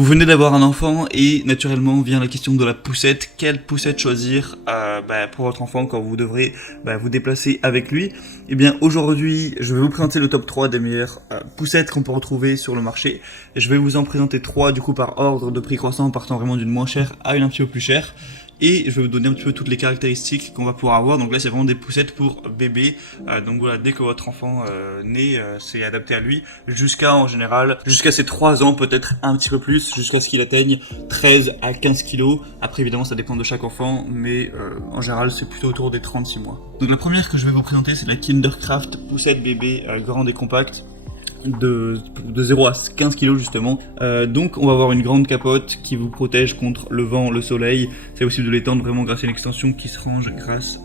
Vous venez d'avoir un enfant et naturellement vient la question de la poussette. Quelle poussette choisir pour votre enfant quand vous devrez vous déplacer avec lui? Eh bien aujourd'hui je vais vous présenter le top 3 des meilleures poussettes qu'on peut retrouver sur le marché. Et je vais vous en présenter 3 du coup par ordre de prix croissant, partant vraiment d'une moins chère à une un petit peu plus chère. Et je vais vous donner un petit peu toutes les caractéristiques qu'on va pouvoir avoir. Donc là c'est vraiment des poussettes pour bébé. Donc voilà, dès que votre enfant naît, c'est adapté à lui. Jusqu'à ses 3 ans, peut-être un petit peu plus, jusqu'à ce qu'il atteigne 13 à 15 kilos. Après évidemment ça dépend de chaque enfant, mais en général c'est plutôt autour des 36 mois. Donc la première que je vais vous présenter c'est la Kindercraft poussette bébé grande et compacte. De 0 à 15 kg justement. Donc on va avoir une grande capote qui vous protège contre le vent, le soleil. C'est possible de l'étendre vraiment grâce à une extension qui se range grâce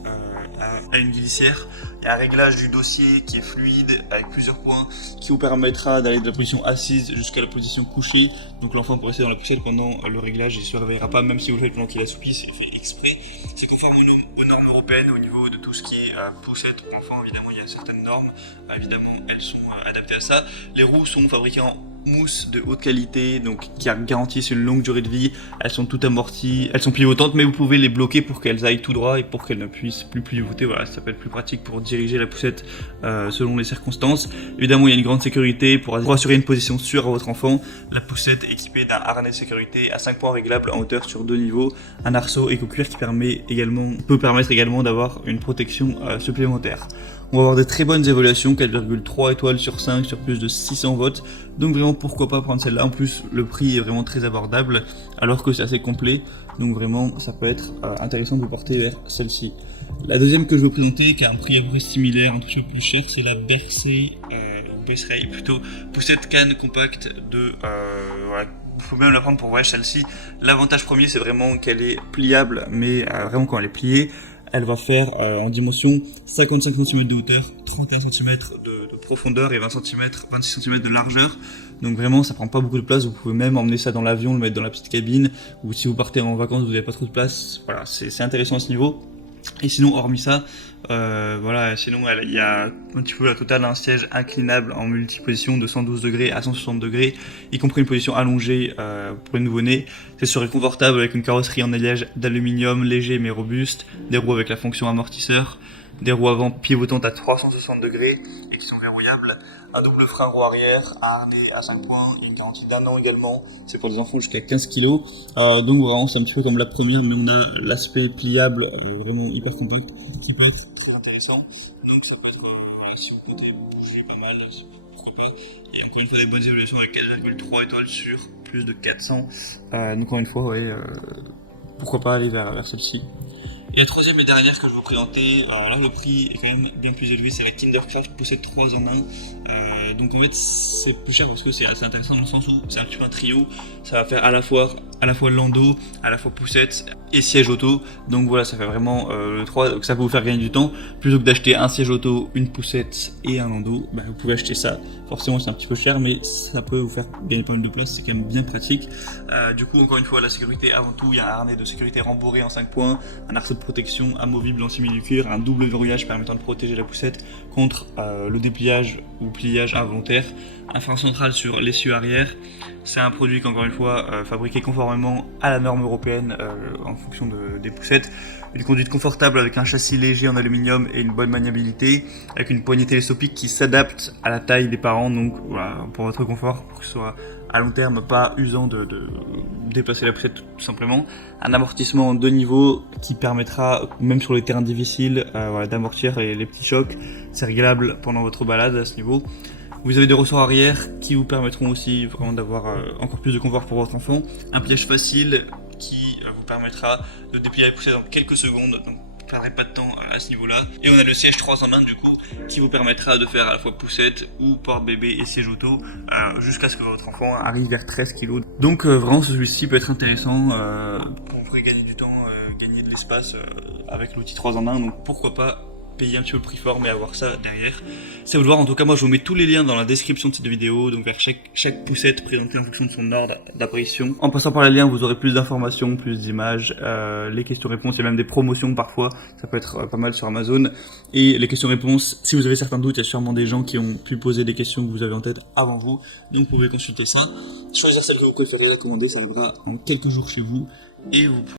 à une glissière. Il y a un réglage du dossier qui est fluide avec plusieurs points qui vous permettra d'aller de la position assise jusqu'à la position couchée. Donc l'enfant peut rester dans la poussette pendant le réglage et il ne se réveillera pas, même si vous le faites pendant qu'il assoupit, c'est fait exprès. C'est conforme aux normes européennes au niveau de tout ce qui est poussette pour l'enfant. Évidemment il y a certaines normes, évidemment elles sont adaptées à ça. Les roues sont fabriquées en mousse de haute qualité, donc qui garantissent une longue durée de vie. Elles sont toutes amorties, elles sont pivotantes, mais vous pouvez les bloquer pour qu'elles aillent tout droit et pour qu'elles ne puissent plus pivoter. Voilà, ça peut être plus pratique pour diriger la poussette selon les circonstances. Évidemment, il y a une grande sécurité pour assurer une position sûre à votre enfant. La poussette est équipée d'un harnais de sécurité à 5 points réglables en hauteur sur 2 niveaux, un arceau éco-cuir qui peut permettre également d'avoir une protection supplémentaire. On va avoir des très bonnes évaluations, 4,3 étoiles sur 5 sur plus de 600 votes. Donc vraiment pourquoi pas prendre celle-là. En plus le prix est vraiment très abordable alors que c'est assez complet. Donc vraiment ça peut être intéressant de vous porter vers celle-ci. La deuxième que je vais vous présenter qui a un prix à peu près similaire, un petit peu plus cher, c'est la Bercey plutôt, poussette canne compacte de il faut même la prendre pour voyage celle-ci. L'avantage premier c'est vraiment qu'elle est pliable, mais vraiment quand elle est pliée, elle va faire en dimension 55 cm de hauteur, 31 cm de profondeur et 26 cm de largeur. Donc vraiment ça prend pas beaucoup de place, vous pouvez même emmener ça dans l'avion, le mettre dans la petite cabine, ou si vous partez en vacances vous n'avez pas trop de place. Voilà, c'est intéressant à ce niveau. Et sinon hormis ça, sinon il y a un petit peu la totale un siège inclinable en multiposition de 112 degrés à 160 degrés, y compris une position allongée pour les nouveau-nés. Ce serait confortable avec une carrosserie en alliage d'aluminium léger mais robuste, des roues avec la fonction amortisseur, des roues avant pivotantes à 360 degrés et qui sont verrouillables, un double frein roue arrière, un harnais à 5 points, une garantie d'1 an également, c'est pour des enfants jusqu'à 15 kg. Donc vraiment c'est un petit peu comme la première, mais on a l'aspect pliable vraiment hyper compact qui peut être très intéressant. Donc ça peut être si vous pouvez bouger pas mal, pourquoi pas. Et encore une fois des bonnes évaluations avec 4,3 étoiles sur plus de 400. Donc encore une fois pourquoi pas aller vers celle-ci. Et la troisième et dernière que je vais vous présenter, là le prix est quand même bien plus élevé, c'est la Kindercraft poussette 3 en 1. Donc en fait c'est plus cher parce que c'est assez intéressant dans le sens où c'est un petit peu un trio, ça va faire à la fois landau, à la fois poussette et siège auto. Donc voilà, ça fait vraiment le 3, donc ça peut vous faire gagner du temps. Plutôt que d'acheter un siège auto, une poussette et un landau, vous pouvez acheter ça. Forcément c'est un petit peu cher, mais ça peut vous faire gagner pas mal de place, c'est quand même bien pratique. Du coup encore une fois la sécurité avant tout, il y a un harnais de sécurité rembourré en 5 points, un arceau de protection amovible en simili-cuir, un double verrouillage permettant de protéger la poussette contre le dépliage ou pliage involontaire, un frein central sur l'essieu arrière. C'est un produit qu'encore une fois fabriqué conformément à la norme européenne en fonction des poussettes. Une conduite confortable avec un châssis léger en aluminium et une bonne maniabilité, avec une poignée télescopique qui s'adapte à la taille des parents, donc voilà, pour votre confort, pour que ce soit à long terme pas usant de déplacer la poussette tout simplement. Un amortissement en 2 niveaux qui permettra, même sur les terrains difficiles, d'amortir les petits chocs. C'est réglable pendant votre balade à ce niveau. Vous avez des ressorts arrière qui vous permettront aussi vraiment d'avoir encore plus de confort pour votre enfant. Un pliage facile qui vous permettra de déplier la poussette en quelques secondes, donc vous ne perdrez pas de temps à ce niveau-là. Et on a le siège 3 en 1 du coup, qui vous permettra de faire à la fois poussette ou porte-bébé et siège auto, jusqu'à ce que votre enfant arrive vers 13 kg. Donc vraiment celui-ci peut être intéressant, vous pourrez gagner du temps, gagner de l'espace avec l'outil 3 en 1, donc pourquoi pas payer un petit peu le prix fort, mais avoir ça derrière. C'est à vous de voir. En tout cas, moi, je vous mets tous les liens dans la description de cette vidéo, donc vers chaque poussette présentée en fonction de son ordre d'apparition. En passant par les liens, vous aurez plus d'informations, plus d'images, les questions-réponses, il y a même des promotions parfois, ça peut être pas mal sur Amazon. Et les questions-réponses, si vous avez certains doutes, il y a sûrement des gens qui ont pu poser des questions que vous avez en tête avant vous, donc vous pouvez consulter ça. Choisir celle que vous préférez, la commander, ça arrivera en quelques jours chez vous, et vous